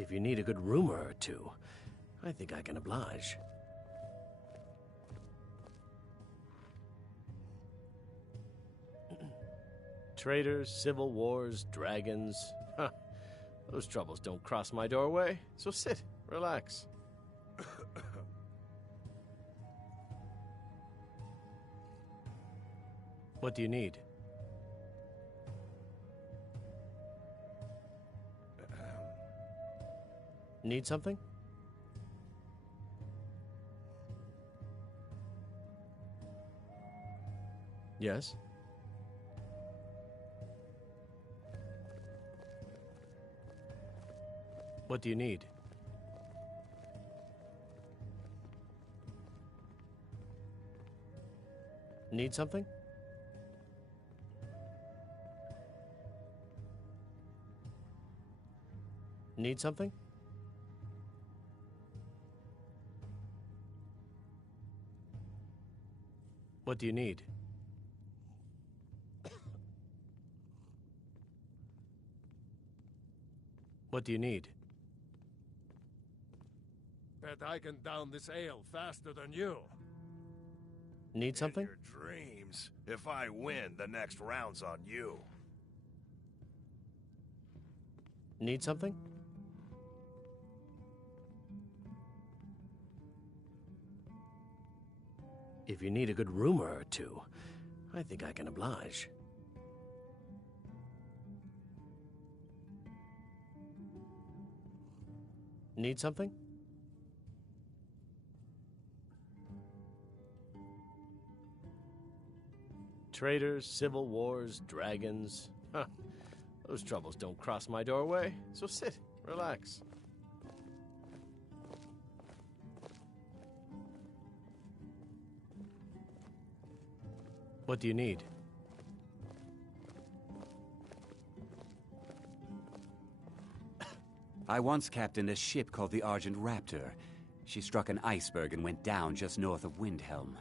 If you need a good rumor or two, I think I can oblige. Traitors, civil wars, dragons. Huh. Those troubles don't cross my doorway, so sit, relax. What do you need? Need something? Yes? What do you need? Need something? Need something? What do you need? What do you need? Bet I can down this ale faster than you. Need something? In your dreams. If I win, the next round's on you. Need something? If you need a good rumor or two, I think I can oblige. Need something? Traitors, civil wars, dragons. Huh. Those troubles don't cross my doorway, so sit, relax. What do you need? I once captained a ship called the Argent Raptor. She struck an iceberg and went down just north of Windhelm.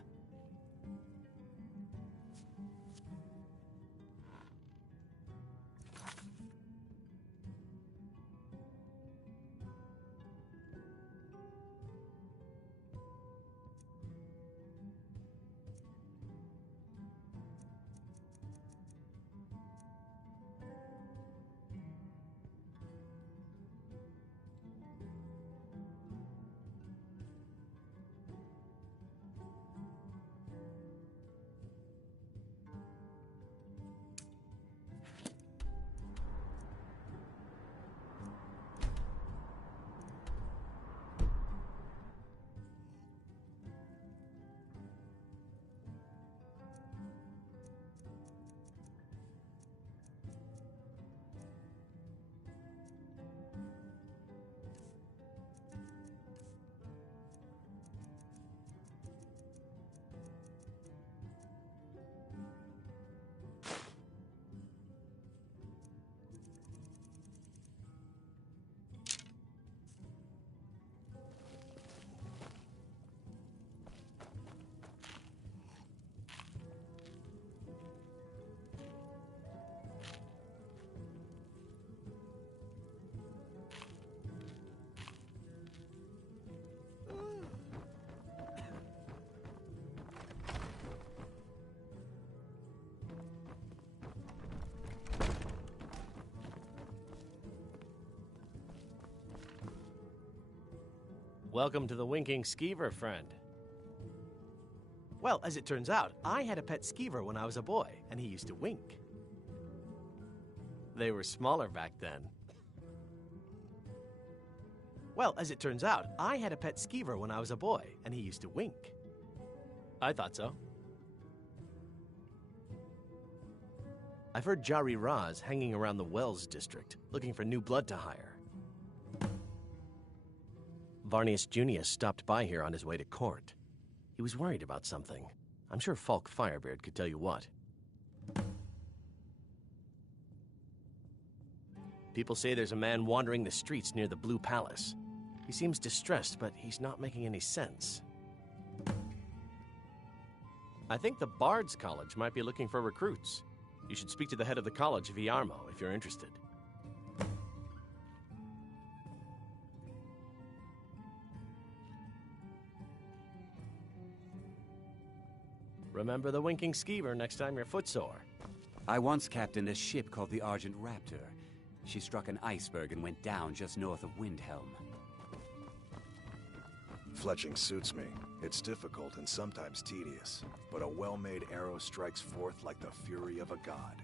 Welcome to the Winking Skeever, friend. Well, as it turns out, I had a pet skeever when I was a boy, and he used to wink. They were smaller back then. Well, as it turns out, I had a pet skeever when I was a boy, and he used to wink. I thought so. I've heard Jari Ra's hanging around the Wells district, looking for new blood to hire. Varnius Junius stopped by here on his way to court. He was worried about something. I'm sure Falk Firebeard could tell you what. People say there's a man wandering the streets near the Blue Palace. He seems distressed, but he's not making any sense. I think the Bard's College might be looking for recruits. You should speak to the head of the college, Viarmo, if you're interested. Remember the Winking Skeever next time you're footsore. I once captained a ship called the Argent Raptor. She struck an iceberg and went down just north of Windhelm. Fletching suits me. It's difficult and sometimes tedious, but a well-made arrow strikes forth like the fury of a god.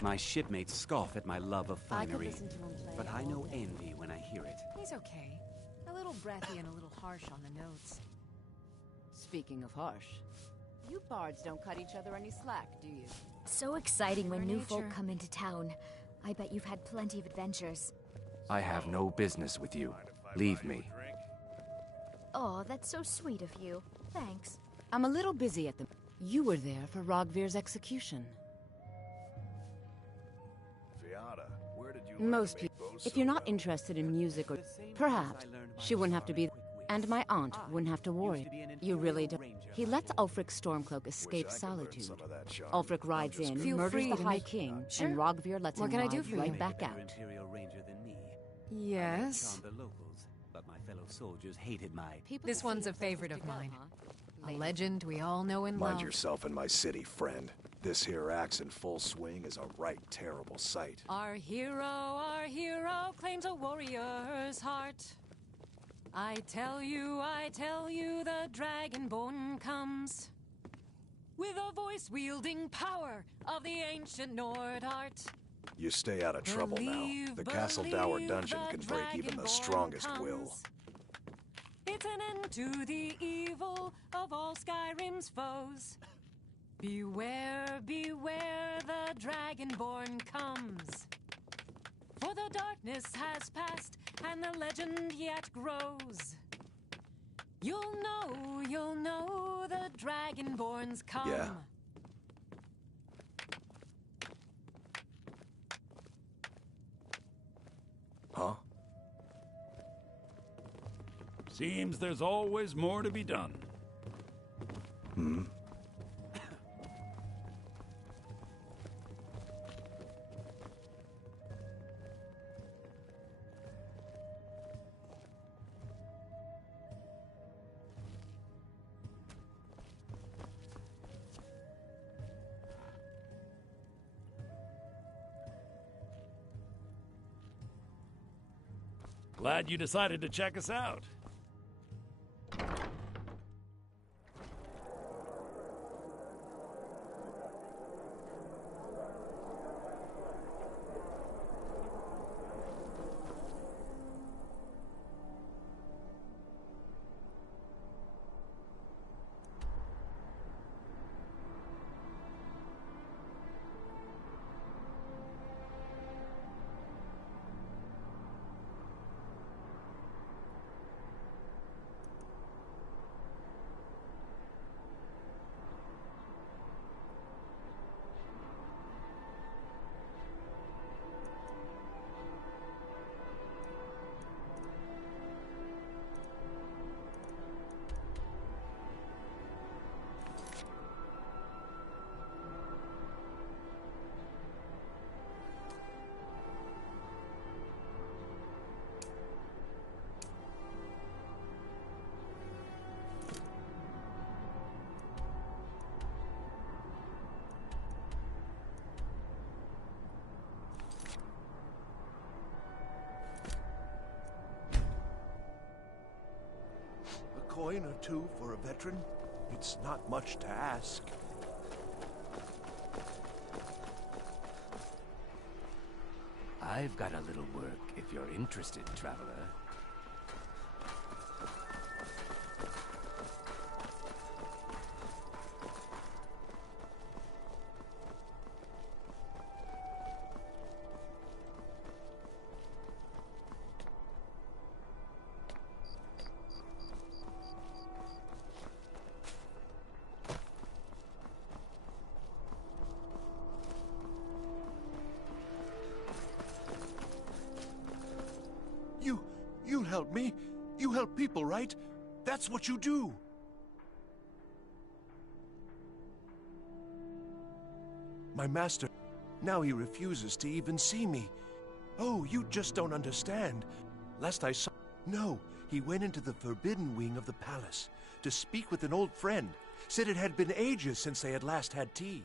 My shipmates scoff at my love of I could finery, listen to him play but I all know day. envy when I hear it. He's okay. A little breathy and a little harsh on the notes. Speaking of harsh, you bards don't cut each other any slack, do you? So exciting when Your new folk nature. come into town. I bet you've had plenty of adventures. I have no business with you. Leave me. Oh, that's so sweet of you. Thanks. I'm a little busy at the... You were there for Rogvir's execution. Fiata, where did you learn Most to make people... bows If so you're not well? interested in music or... Perhaps. She wouldn't have to be... And my aunt wouldn't have to worry. You really don't... He lets Ulfric Stormcloak Wish escape I could learn solitude. some of that charm. Ulfric rides I'm just in, good. Feel murders free the to High make- King, Sure. and Rogvir lets What him can I do ride for right you? back Better out. Imperial Ranger than me. Yes. I charmed the locals, but my fellow soldiers hated my... People This see one's a themselves favorite as of to go, mine. huh? A legend we all know and Mind love. yourself in my city, friend. This here axe in full swing is a right terrible sight. Our hero claims a warrior's heart. I tell you, the Dragonborn comes. With a voice-wielding power of the ancient Nord art. You stay out of trouble now. The Castle Dower dungeon can break even the Dragonborn strongest will. comes. It's an end to the evil of all Skyrim's foes. Beware, beware, the Dragonborn comes. For the darkness has passed, and the legend yet grows. You'll know, the Dragonborns come. Yeah. Huh? Seems there's always more to be done. Glad you decided to check us out. A coin or two for a veteran? It's not much to ask. I've got a little work if you're interested, traveler. You'll help me. You help people, right? That's what you do. My master, now he refuses to even see me. Oh, you just don't understand. Last I saw... No, he went into the forbidden wing of the palace to speak with an old friend. Said it had been ages since they had last had tea.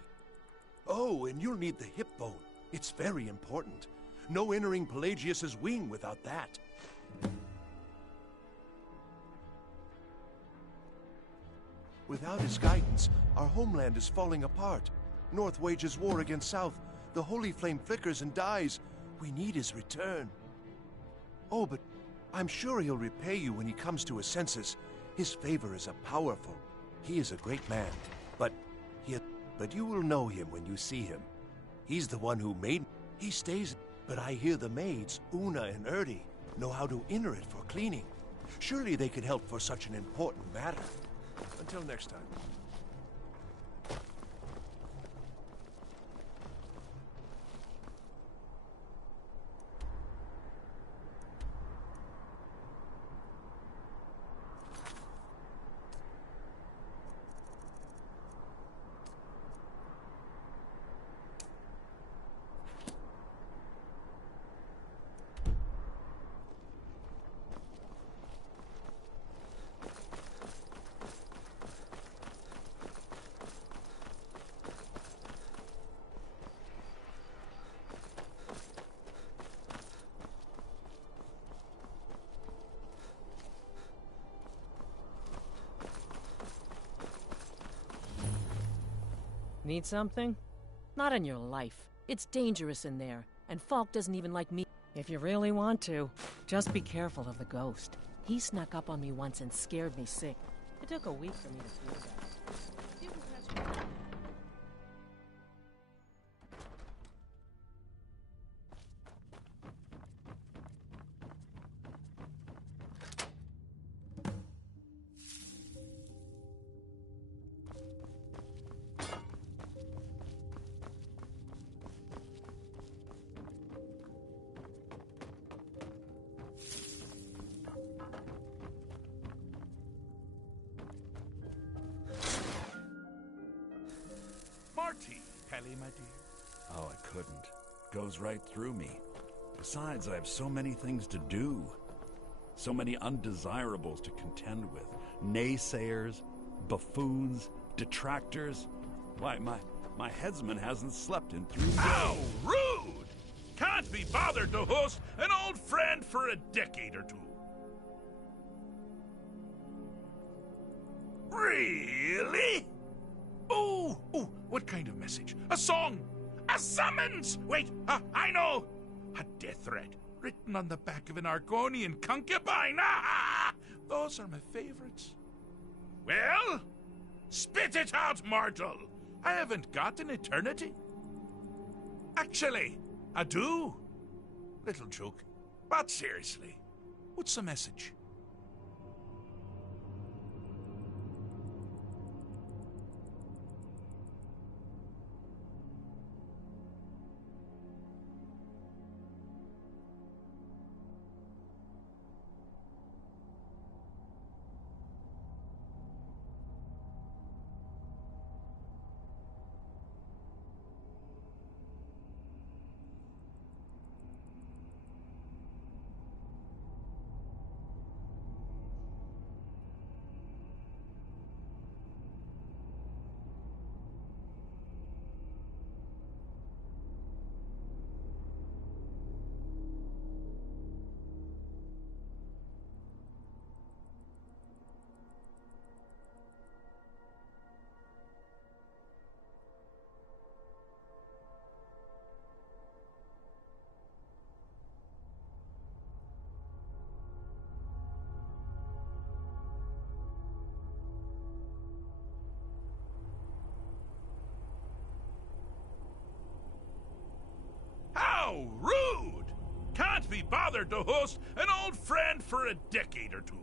Oh, and you'll need the hip bone. It's very important. No entering Pelagius's wing without that. Without his guidance, our homeland is falling apart. North wages war against South. The holy flame flickers and dies. We need his return. Oh, but I'm sure he'll repay you when he comes to his senses. His favor is powerful. He is a great man, but you will know him when you see him. He's the one who made... He stays... But I hear the maids, Una and Erdi, know how to enter it for cleaning. Surely they could help for such an important matter. Until next time. Need something? Not in your life. It's dangerous in there, and Falk doesn't even like me. If you really want to, just be careful of the ghost. He snuck up on me once and scared me sick. It took a week for me to feel that. You can touch me. Pelly, my dear? Oh, I couldn't. Goes right through me. Besides, I have so many things to do. So many undesirables to contend with. Naysayers, buffoons, detractors. Why, my headsman hasn't slept in 3 days. How rude! Can't be bothered to host an old friend for a decade or two. Really? Oh, what kind of message? A song? A summons? Wait, I know. A death threat written on the back of an Argonian concubine. Those are my favorites. Well, spit it out, mortal. I haven't got an eternity. Actually, I do. Little joke. But seriously, what's the message? How rude! Can't be bothered to host an old friend for a decade or two.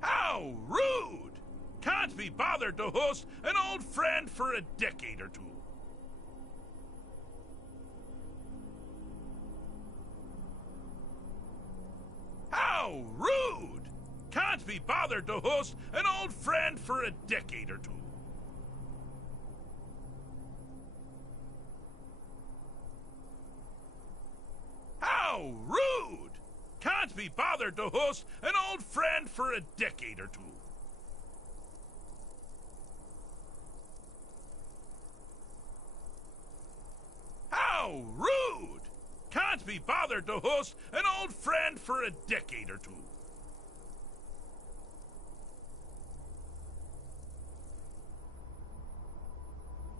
How rude! Can't be bothered to host an old friend for a decade or two. How rude! Can't be bothered to host an old friend for a decade or two. How rude! Can't be bothered to host an old friend for a decade or two. How rude! Can't be bothered to host an old friend for a decade or two. How rude! Can't be bothered to host an old friend for a decade or two.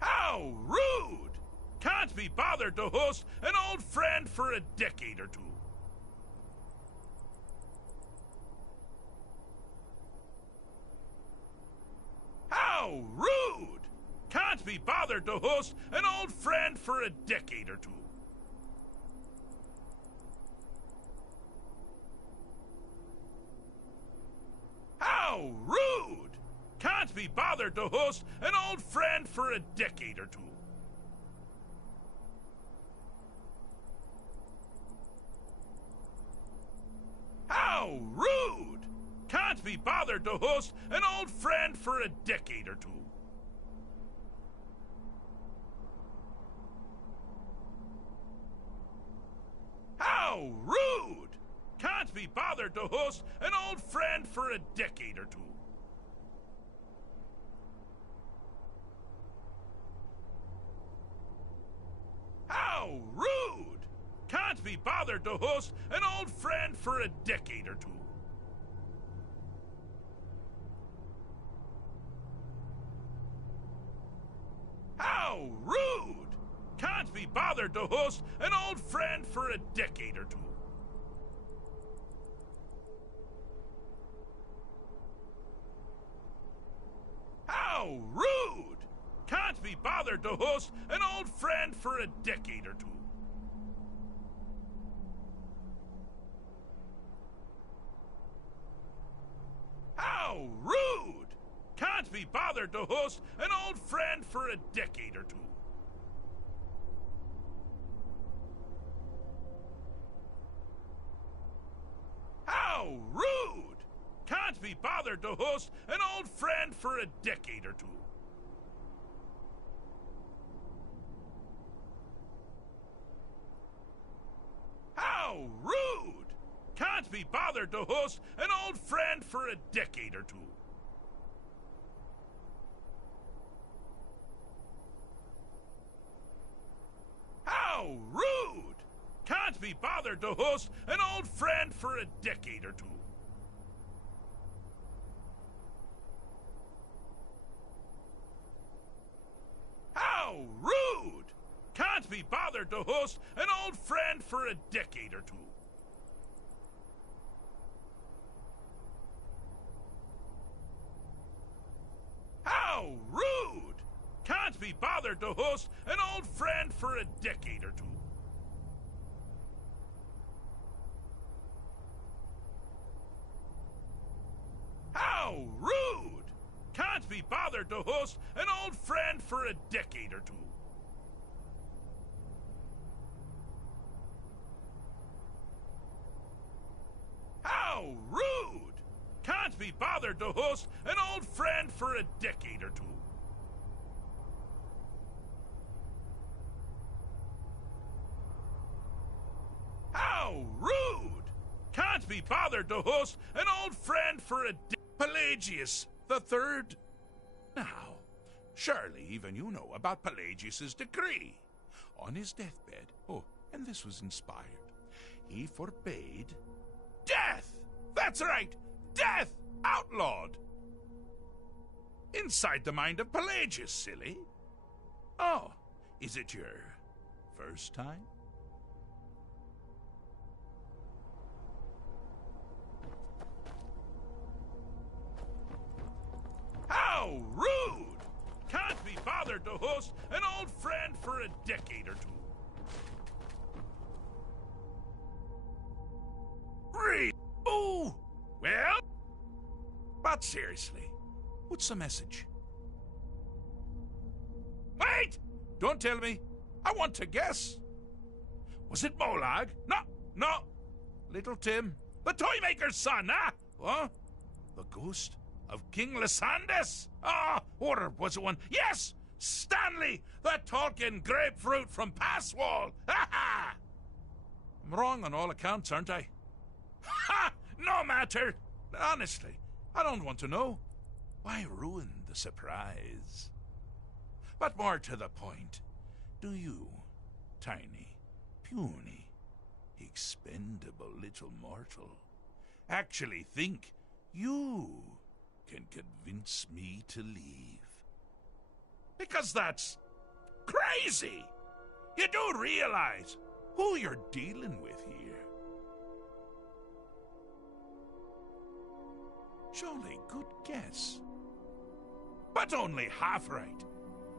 How rude! Can't be bothered to host an old friend for a decade or two. How rude! Can't be bothered to host an old friend for a decade or two. How rude! Can't be bothered to host an old friend for a decade or two. How rude! Can't be bothered to host an old friend for a decade or two. How rude! Can't be bothered to host an old friend for a decade or two. How rude! Can't be bothered to host an old friend for a decade or two. How rude! Can't be bothered to host an old friend for a decade or two. How rude! Can't be bothered to host an old friend for a decade or two. How rude! Can't be bothered to host an old friend for a decade or two. How rude! Can't be bothered to host an old friend for a decade or two. bothered to host an old friend for a decade or two. How rude! Can't be bothered to host an old friend for a decade or two. How rude! Can't be bothered to host an old friend for a decade or two. How rude! Can't be bothered to host an old friend for a decade or two. How rude! Can't be bothered to host an old friend for a decade or two. How rude! Can't be bothered to host an old friend for a Pelagius the Third. Now, surely even you know about Pelagius's decree. On his deathbed, and this was inspired, he forbade death! That's right! Death! Outlawed! Inside the mind of Pelagius, silly. Oh, is it your first time? How rude! Can't be bothered to host an old friend for a decade or two. Really? Ooh! Well? But seriously, what's the message? Wait! Don't tell me. I want to guess. Was it Molag? No. Little Tim. The Toymaker's son, huh? What? The ghost of King Lysandas? Or was it one? Yes! Stanley, the talking grapefruit from Passwall! Ha ha! I'm wrong on all accounts, aren't I? Ha! No matter! Honestly, I don't want to know. Why ruin the surprise? But more to the point, do you, tiny, puny, expendable little mortal, actually think you can convince me to leave? Because that's crazy! You do realize who you're dealing with here. Surely good guess. But only half right.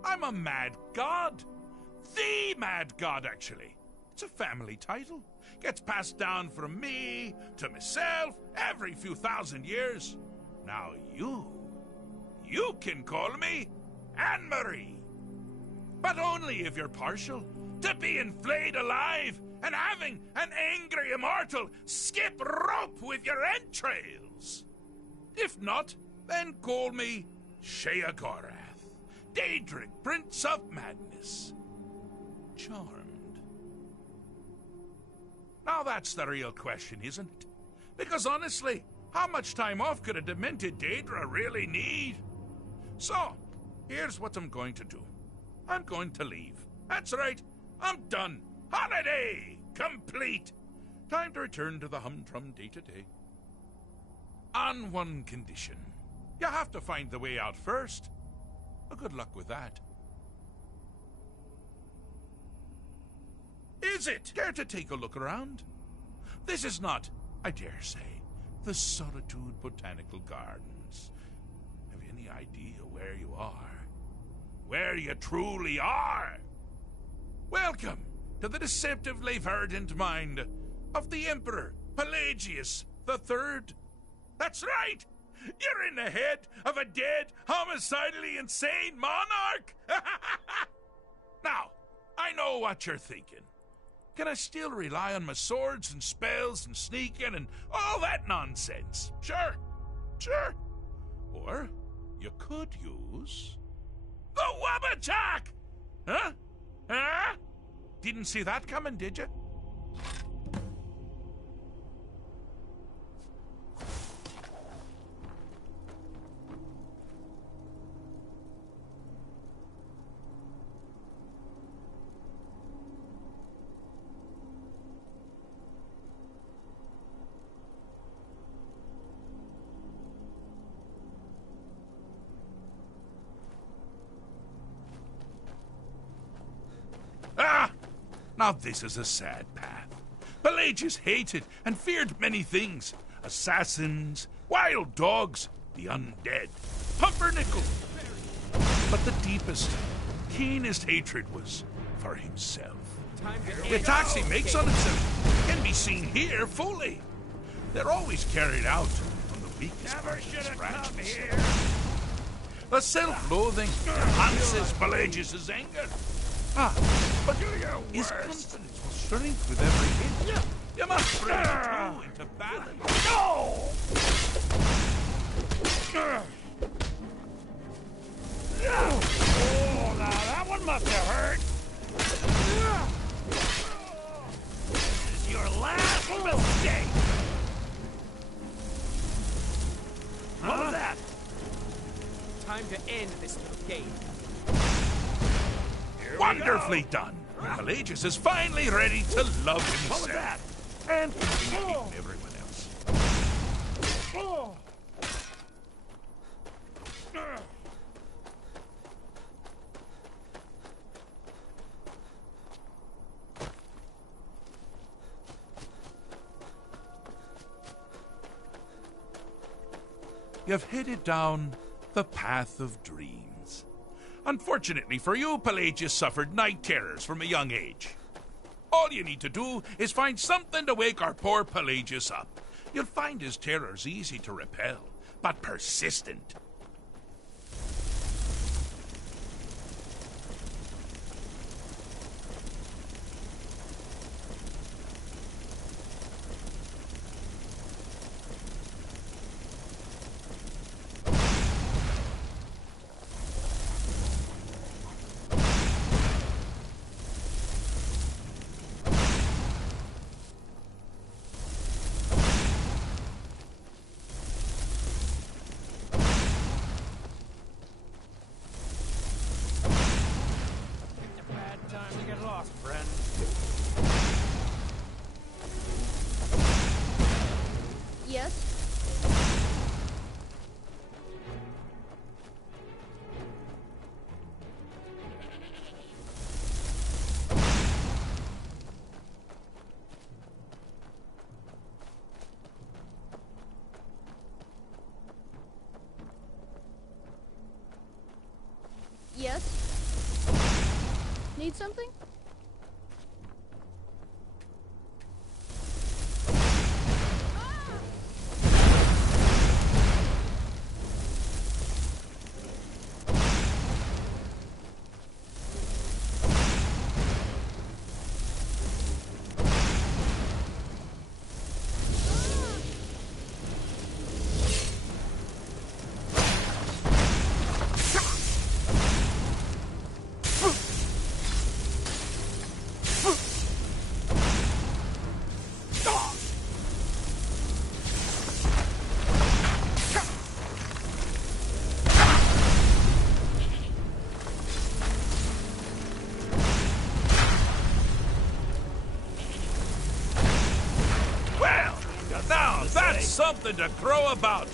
I'm a mad god. The mad god, actually. It's a family title. Gets passed down from me to myself every few thousand years. Now you can call me Anne-Marie. But only if you're partial to being flayed alive and having an angry immortal skip rope with your entrails. If not, then call me Sheagorath, Daedric, Prince of Madness. Charmed. Now that's the real question, isn't it? Because honestly, how much time off could a demented Daedra really need? So, here's what I'm going to do. I'm going to leave. That's right, I'm done. Holiday complete. Time to return to the humdrum day-to-day. On one condition. You have to find the way out first. Well, good luck with that. Is it? Care to take a look around? This is not, I dare say, the Solitude Botanical Gardens. Have you any idea where you are? Where you truly are? Welcome to the deceptively verdant mind of the Emperor Pelagius the Third. That's right! You're in the head of a dead, homicidally insane monarch! Now, I know what you're thinking. Can I still rely on my swords and spells and sneaking and all that nonsense? Sure. Or you could use the Wabbajack! Huh? Didn't see that coming, did you? Now this is a sad path. Pelagius hated and feared many things. Assassins, wild dogs, the undead, pumpernickel. But the deepest, keenest hatred was for himself. The attacks he makes on himself can be seen here fully. They're always carried out from the weakest part of his branches. The self-loathing enhances Pelagius' anger. But his confidence will shrink with every hit. You must bring it through into balance. No! Oh, now that one must have hurt. This is your last mistake. What was that? Time to end this little game. Wonderfully done. Pelagius is finally ready to love himself. What was that? And continue hating everyone else. You've headed down the path of dreams. Unfortunately for you, Pelagius suffered night terrors from a young age. All you need to do is find something to wake our poor Pelagius up. You'll find his terrors easy to repel, but persistent. Yes? Need something? Something to crow about.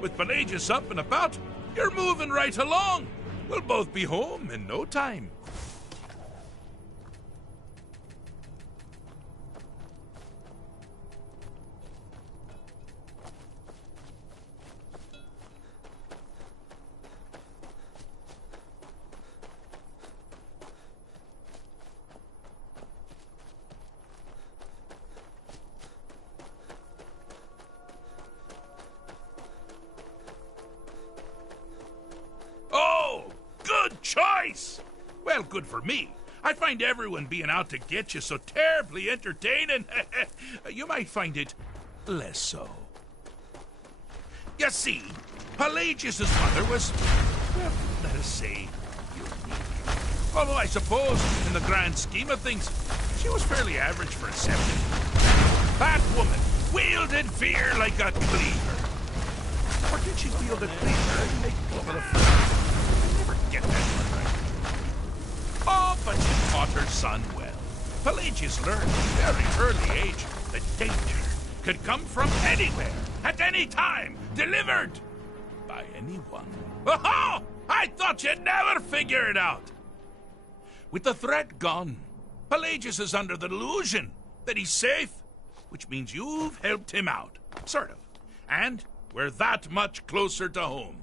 With Pelagius up and about, you're moving right along. We'll both be home in no time. Well, good for me. I find everyone being out to get you so terribly entertaining. You might find it less so. You see, Pelagius' mother was, well, let us say, unique. Although I suppose, in the grand scheme of things, she was fairly average for a septon. That woman wielded fear like a cleaver. Or did she wield a cleaver and make people afraid? I never get that one right. Oh, but she taught her son well. Pelagius learned at a very early age that danger could come from anywhere, at any time, delivered by anyone. Oh, I thought you'd never figure it out. With the threat gone, Pelagius is under the delusion that he's safe, which means you've helped him out. Sort of. And we're that much closer to home.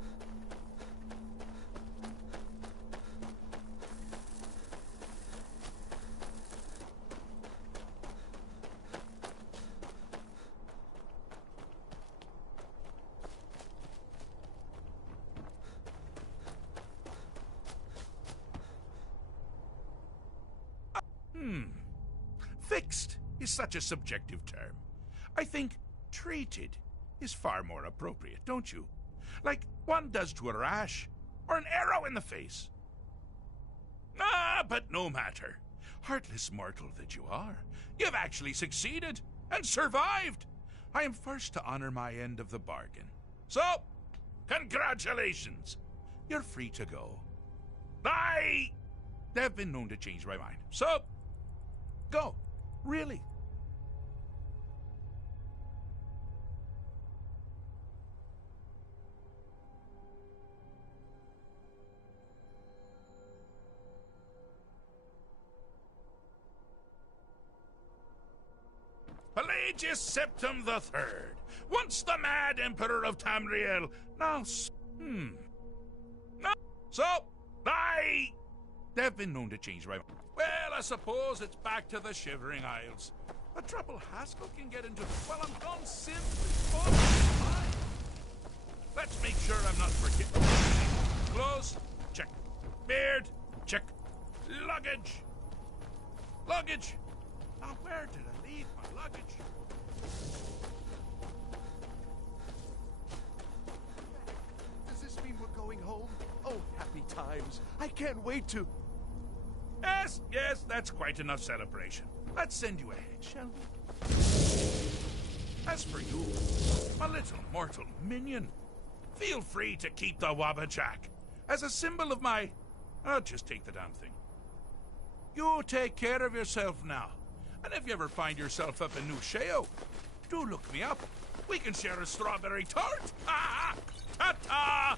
Fixed is such a subjective term. I think treated is far more appropriate, don't you? Like one does to a rash or an arrow in the face. But no matter. Heartless mortal that you are, you've actually succeeded and survived. I am first to honor my end of the bargain. So, congratulations. You're free to go. I have been known to change my mind. So, go. Really. Pelagius Septim the Third, once the mad Emperor of Tamriel, now So, I have been known to change my mind. Well, I suppose it's back to the Shivering Isles. The trouble Haskell can get into, well, I'm done simply fine. Let's make sure I'm not forgetting. Clothes, check. Beard, check. Luggage. Luggage. Now, where did I leave my luggage? Does this mean we're going home? Oh, happy times. I can't wait to... Yes, that's quite enough celebration. Let's send you ahead, shall we? As for you, my little mortal minion, feel free to keep the Wabbajack as a symbol of my... just take the damn thing. You take care of yourself now. And if you ever find yourself up in New Sheo, do look me up. We can share a strawberry tart. Ta-ta!